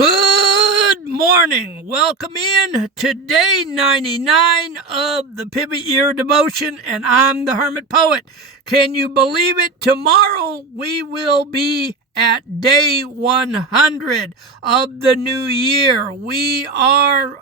Good morning. Welcome in to day 99 of the Pivot Year Devotion, and I'm the Hermit Poet. Can you believe it? Tomorrow we will be at day 100 of the new year. We are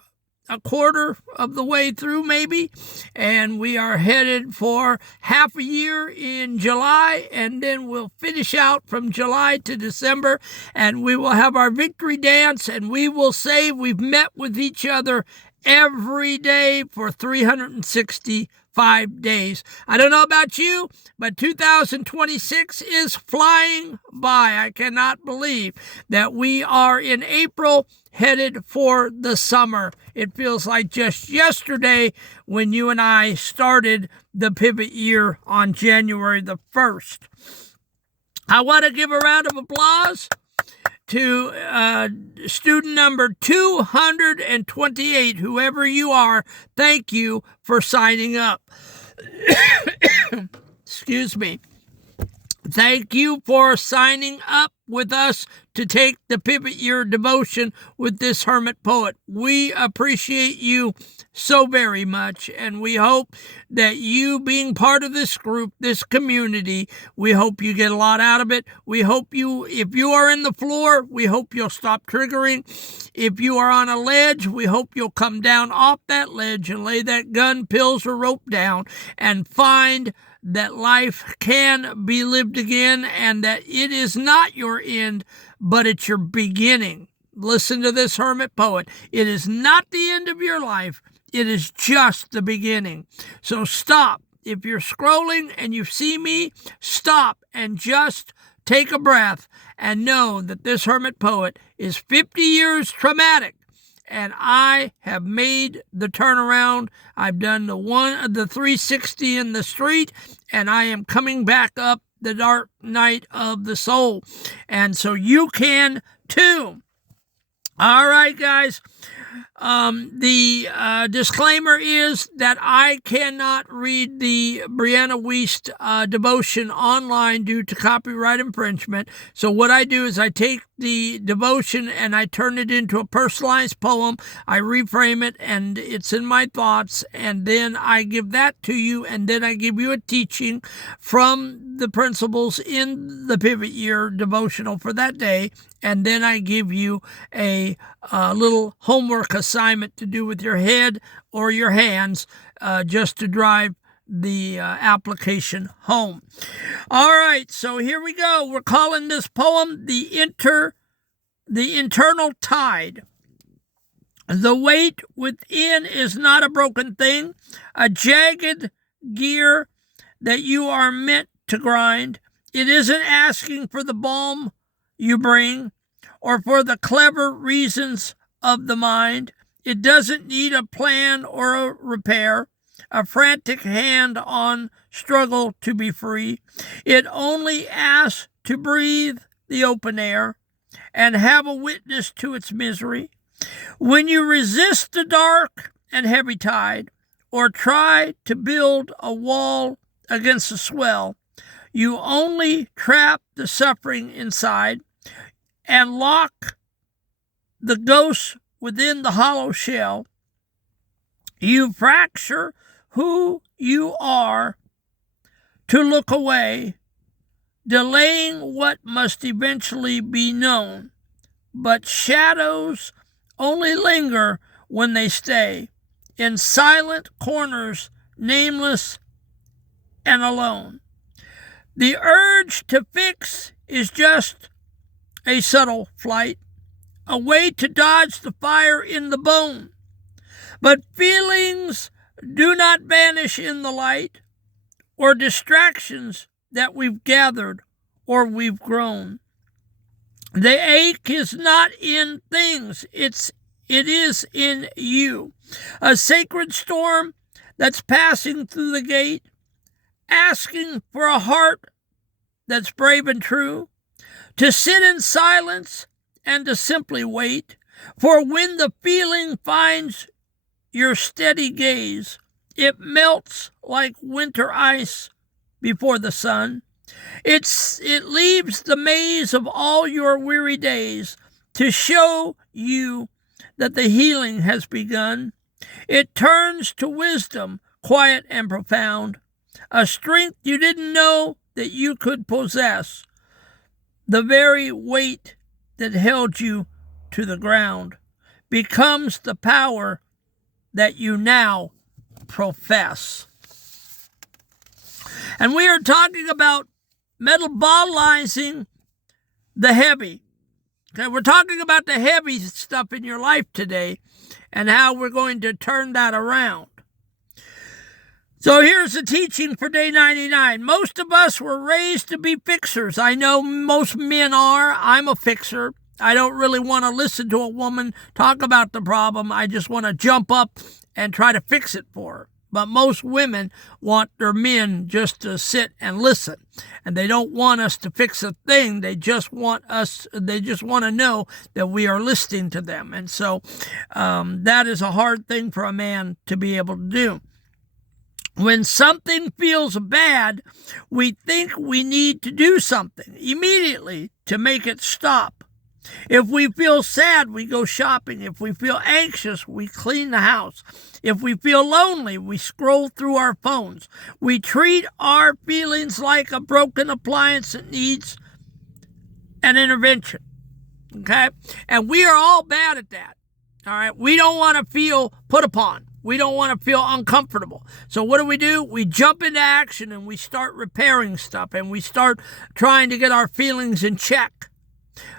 a quarter of the way through, maybe, and we are headed for half a year in July, and then we'll finish out from July to December, and we will have our victory dance, and we will say we've met with each other every day for 365 days. I don't know about you, but 2026 is flying by. I cannot believe that we are in April, headed for the summer. It feels like just yesterday when you and I started the pivot year on January the 1st. I want to give a round of applause to student number 228, whoever you are. Thank you for signing up. Excuse me. Thank you for signing up with us to take the Pivot Year Devotion with this Hermit Poet. We appreciate you so very much, and we hope that you being part of this group, this community, we hope you get a lot out of it. We hope you, if you are in the floor, we hope you'll stop triggering. If you are on a ledge, we hope you'll come down off that ledge and lay that gun, pills, or rope down and find that life can be lived again and that it is not your end, but it's your beginning. Listen to this Hermit Poet. It is not the end of your life. It is just the beginning. So stop. If you're scrolling and you see me, stop and just take a breath and know that this Hermit Poet is 50 years traumatic. And I have made the turnaround. I've done the 360 in the street, and I am coming back up the dark night of the soul. And so you can too. All right, guys. The disclaimer is that I cannot read the Brianna Wiest devotion online due to copyright infringement. So what I do is I take the devotion and I turn it into a personalized poem. I reframe it and it's in my thoughts, and then I give that to you, and then I give you a teaching from the principles in the Pivot Year devotional for that day, and then I give you a little homework assignment to do with your head or your hands just to drive the application home. All right, so here we go. We're calling this poem the Internal Tide. The weight within is not a broken thing, a jagged gear that you are meant to grind. It isn't asking for the balm you bring or for the clever reasons of the mind. It doesn't need a plan or a repair, a frantic hand on struggle to be free. It only asks to breathe the open air and have a witness to its misery. When you resist the dark and heavy tide or try to build a wall against the swell, you only trap the suffering inside and lock the ghosts within the hollow shell. You fracture who you are to look away, delaying what must eventually be known. But shadows only linger when they stay in silent corners, nameless and alone. The urge to fix is just a subtle flight, a way to dodge the fire in the bone. But feelings do not vanish in the light, or distractions that we've gathered or we've grown. The ache is not in things, it is in you. A sacred storm that's passing through the gate, asking for a heart that's brave and true, to sit in silence and to simply wait. For when the feeling finds your steady gaze, it melts like winter ice before the sun. It leaves the maze of all your weary days to show you that the healing has begun. It turns to wisdom, quiet and profound, a strength you didn't know that you could possess, the very weight that held you to the ground becomes the power that you now profess. And we are talking about metabolizing the heavy. Okay, we're talking about the heavy stuff in your life today and how we're going to turn that around. So here's the teaching for day 99. Most of us were raised to be fixers. I know most men are. I'm a fixer. I don't really want to listen to a woman talk about the problem. I just want to jump up and try to fix it for her. But most women want their men just to sit and listen. And they don't want us to fix a thing. They just want to know that we are listening to them. And so that is a hard thing for a man to be able to do. When something feels bad, we think we need to do something immediately to make it stop. If we feel sad, we go shopping. If we feel anxious, we clean the house. If we feel lonely, we scroll through our phones. We treat our feelings like a broken appliance that needs an intervention. Okay? And we are all bad at that. All right? We don't want to feel put upon. We don't want to feel uncomfortable. So what do? We jump into action and we start repairing stuff and we start trying to get our feelings in check.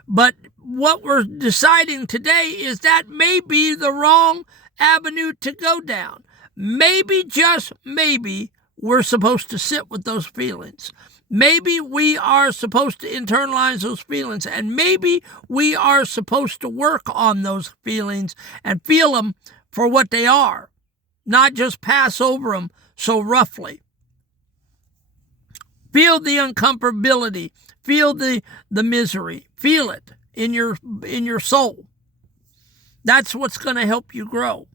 But what we're deciding today is that may be the wrong avenue to go down. Maybe, just maybe, we're supposed to sit with those feelings. Maybe we are supposed to internalize those feelings, and maybe we are supposed to work on those feelings and feel them for what they are, not just pass over them so roughly. Feel the uncomfortability. Feel the misery. Feel it in your soul. That's what's going to help you grow.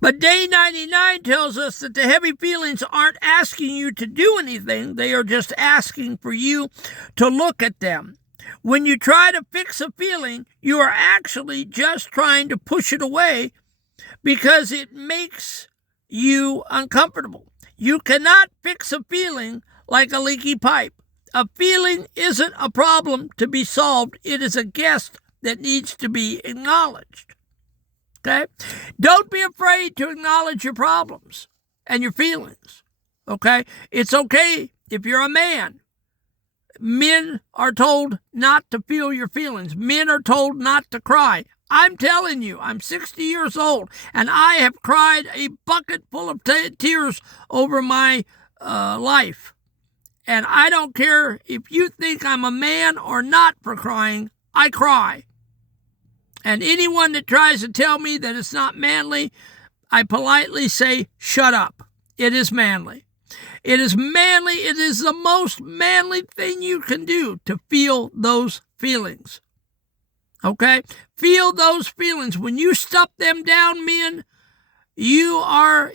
But day 99 tells us that the heavy feelings aren't asking you to do anything. They are just asking for you to look at them. When you try to fix a feeling, you are actually just trying to push it away because it makes you uncomfortable. You cannot fix a feeling like a leaky pipe. A feeling isn't a problem to be solved. It is a guest that needs to be acknowledged. Okay? Don't be afraid to acknowledge your problems and your feelings. Okay? It's okay if you're a man. Men are told not to feel your feelings. Men are told not to cry. I'm telling you, I'm 60 years old, and I have cried a bucket full of tears over my life. And I don't care if you think I'm a man or not for crying, I cry. And anyone that tries to tell me that it's not manly, I politely say, shut up. It is manly. It is manly. It is the most manly thing you can do to feel those feelings. Okay? Feel those feelings. When you stuff them down, men, you are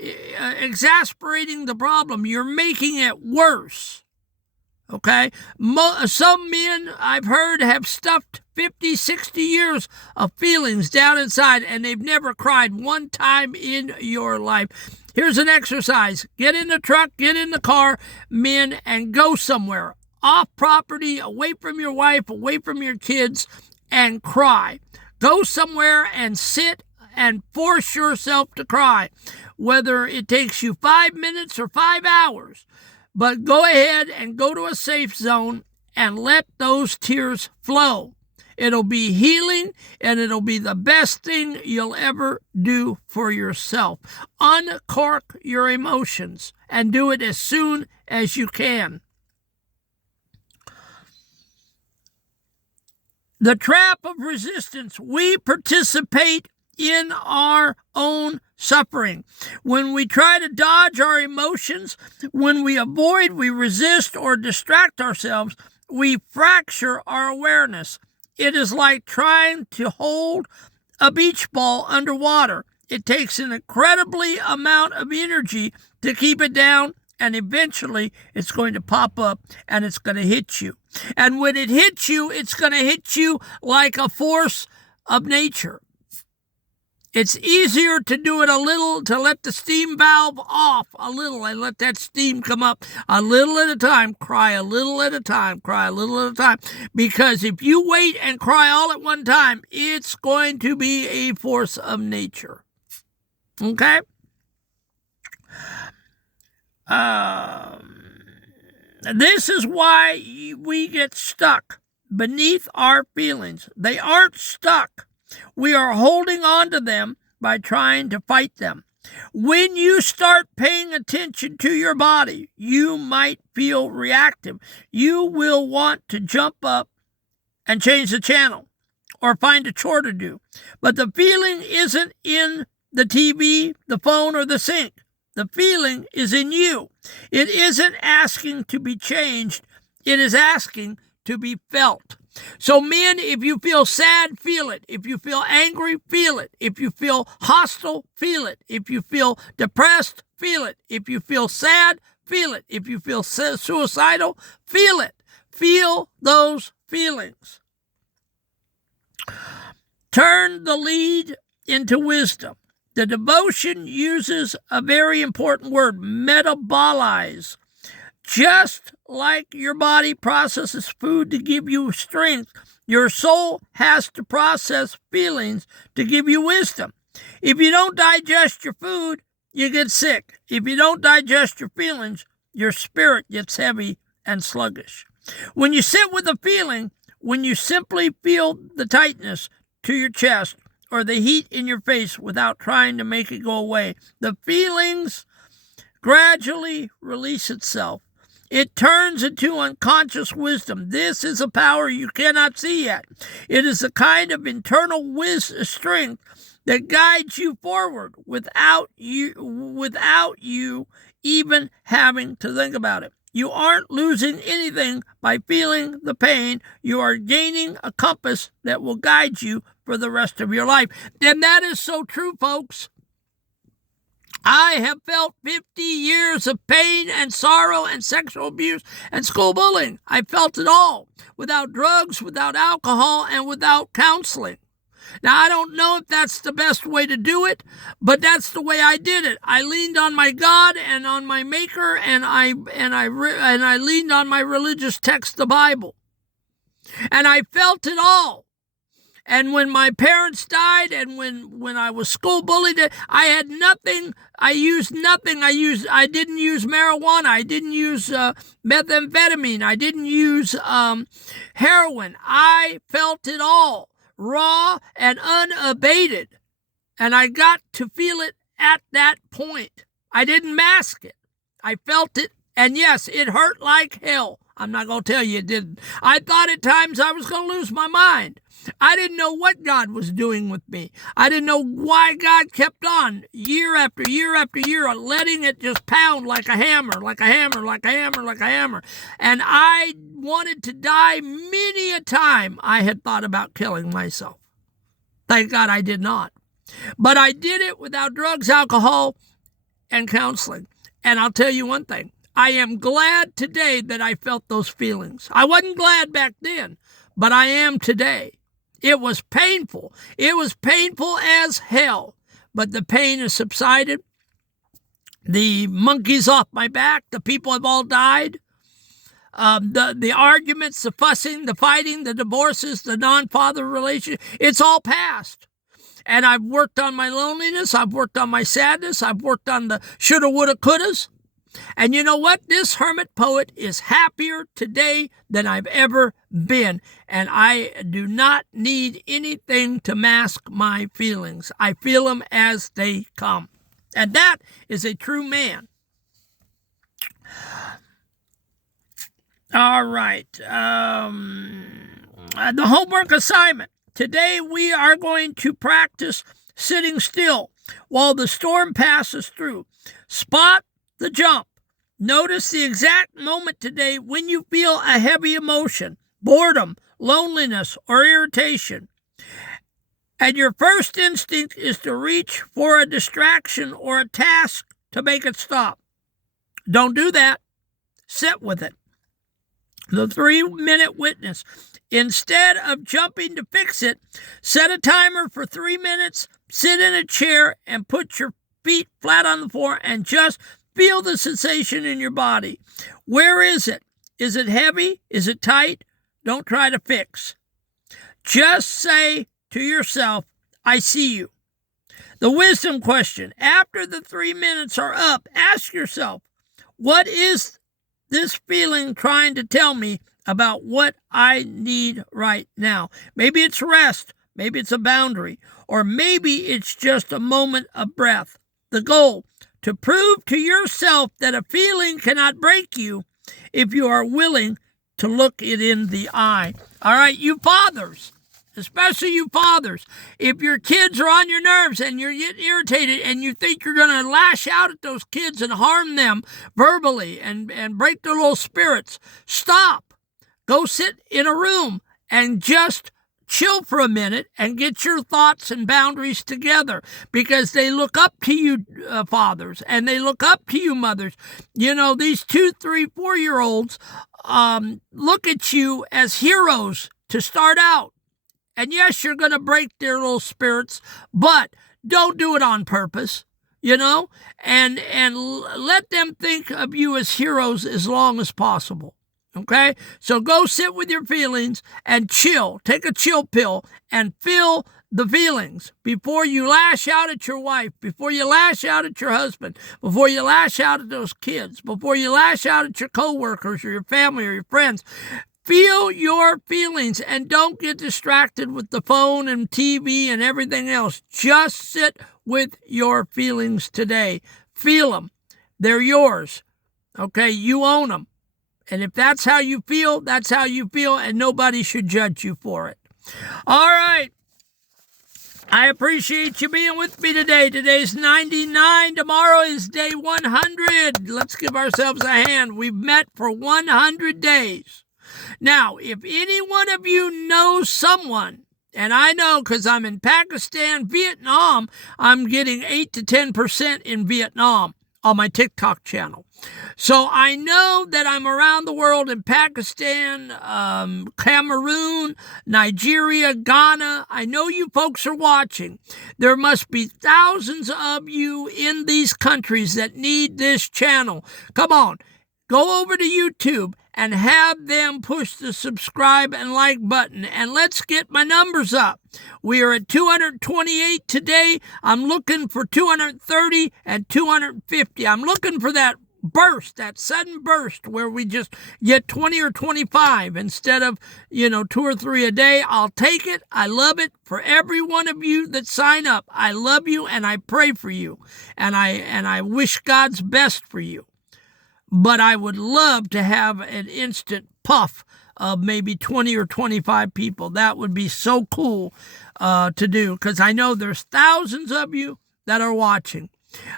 exasperating the problem. You're making it worse. Okay? Some men I've heard have stuffed 50, 60 years of feelings down inside, and they've never cried one time in your life. Here's an exercise. Get in the truck, get in the car, men, and go somewhere. Off property, away from your wife, away from your kids, and cry. Go somewhere and sit and force yourself to cry, whether it takes you 5 minutes or 5 hours. But go ahead and go to a safe zone and let those tears flow. It'll be healing, and it'll be the best thing you'll ever do for yourself. Uncork your emotions and do it as soon as you can. The trap of resistance. We participate in our own suffering. When we try to dodge our emotions, when we avoid, we resist, or distract ourselves, we fracture our awareness. It is like trying to hold a beach ball underwater. It takes an incredibly amount of energy to keep it down, and eventually it's going to pop up and it's going to hit you. And when it hits you, it's going to hit you like a force of nature. It's easier to do it a little, to let the steam valve off a little and let that steam come up a little at a time, cry a little at a time, cry a little at a time. Because if you wait and cry all at one time, it's going to be a force of nature. Okay? This is why we get stuck beneath our feelings. They aren't stuck. We are holding on to them by trying to fight them. When you start paying attention to your body, you might feel reactive. You will want to jump up and change the channel or find a chore to do. But the feeling isn't in the TV, the phone, or the sink. The feeling is in you. It isn't asking to be changed. It is asking to be felt. So men, if you feel sad, feel it. If you feel angry, feel it. If you feel hostile, feel it. If you feel depressed, feel it. If you feel sad, feel it. If you feel suicidal, feel it. Feel those feelings. Turn the lead into wisdom. The devotion uses a very important word, metabolize. Just like your body processes food to give you strength, your soul has to process feelings to give you wisdom. If you don't digest your food, you get sick. If you don't digest your feelings, your spirit gets heavy and sluggish. When you sit with a feeling, when you simply feel the tightness to your chest or the heat in your face without trying to make it go away, the feelings gradually release itself. It turns into unconscious wisdom. This is a power you cannot see yet. It is a kind of internal strength that guides you forward without you even having to think about it. You aren't losing anything by feeling the pain. You are gaining a compass that will guide you for the rest of your life. And that is so true, folks. I have felt 50 years of pain and sorrow and sexual abuse and school bullying. I felt it all without drugs, without alcohol, and without counseling. Now, I don't know if that's the best way to do it, but that's the way I did it. I leaned on my God and on my Maker, and I leaned on my religious text, the Bible. And I felt it all. And when my parents died and when I was school bullied, I had nothing. I used nothing. I didn't use marijuana. I didn't use methamphetamine. I didn't use heroin. I felt it all, raw and unabated. And I got to feel it at that point. I didn't mask it. I felt it. And yes, it hurt like hell. I'm not going to tell you it didn't. I thought at times I was going to lose my mind. I didn't know what God was doing with me. I didn't know why God kept on year after year after year, letting it just pound like a hammer, like a hammer, like a hammer, like a hammer. And I wanted to die many a time. I had thought about killing myself. Thank God I did not. But I did it without drugs, alcohol, and counseling. And I'll tell you one thing. I am glad today that I felt those feelings. I wasn't glad back then, but I am today. It was painful. It was painful as hell, but the pain has subsided. The monkey's off my back. The people have all died. The arguments, the fussing, the fighting, the divorces, the non-father relationship, it's all past. And I've worked on my loneliness. I've worked on my sadness. I've worked on the shoulda, woulda, couldas. And you know what? This hermit poet is happier today than I've ever been. And I do not need anything to mask my feelings. I feel them as they come. And that is a true man. All right. The homework assignment. Today we are going to practice sitting still while the storm passes through. Spot the jump. Notice the exact moment today when you feel a heavy emotion, boredom, loneliness, or irritation. And your first instinct is to reach for a distraction or a task to make it stop. Don't do that. Sit with it. The 3-minute witness. Instead of jumping to fix it, set a timer for 3 minutes, sit in a chair, and put your feet flat on the floor and just feel the sensation in your body. Where is it? Is it heavy? Is it tight? Don't try to fix. Just say to yourself, I see you. The wisdom question. After the 3 minutes are up, ask yourself, what is this feeling trying to tell me about what I need right now? Maybe it's rest. Maybe it's a boundary. Or maybe it's just a moment of breath. The goal, to prove to yourself that a feeling cannot break you if you are willing to look it in the eye. All right, you fathers, especially you fathers, if your kids are on your nerves and you're getting irritated and you think you're going to lash out at those kids and harm them verbally and break their little spirits, stop. Go sit in a room and just chill for a minute and get your thoughts and boundaries together, because they look up to you, fathers, and they look up to you, mothers. You know, these 2, 3, 4-year-olds look at you as heroes to start out. And yes, you're going to break their little spirits, but don't do it on purpose, you know, and let them think of you as heroes as long as possible. Okay, so go sit with your feelings and chill. Take a chill pill and feel the feelings before you lash out at your wife, before you lash out at your husband, before you lash out at those kids, before you lash out at your coworkers or your family or your friends. Feel your feelings and don't get distracted with the phone and TV and everything else. Just sit with your feelings today. Feel them. They're yours. Okay, you own them. And if that's how you feel, that's how you feel, and nobody should judge you for it. All right. I appreciate you being with me today. Today's 99. Tomorrow is day 100. Let's give ourselves a hand. We've met for 100 days. Now, if any one of you knows someone, and I know because I'm in Pakistan, Vietnam, I'm getting 8 to 10% in Vietnam on my TikTok channel. So I know that I'm around the world in Pakistan, Cameroon, Nigeria, Ghana. I know you folks are watching. There must be thousands of you in these countries that need this channel. Come on, go over to YouTube and have them push the subscribe and like button, and let's get my numbers up. We are at 228 today. I'm looking for 230 and 250. I'm looking for that burst, that sudden burst where we just get 20 or 25 instead of, 2 or 3 a day. I'll take it. I love it. For every one of you that sign up, I love you and I pray for you, and I wish God's best for you. But I would love to have an instant puff of maybe 20 or 25 people. That would be so cool to do, because I know there's thousands of you that are watching.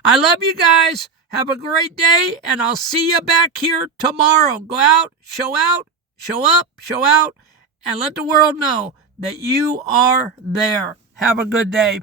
I love you guys. Have a great day, and I'll see you back here tomorrow. Go out, show up, show out, and let the world know that you are there. Have a good day.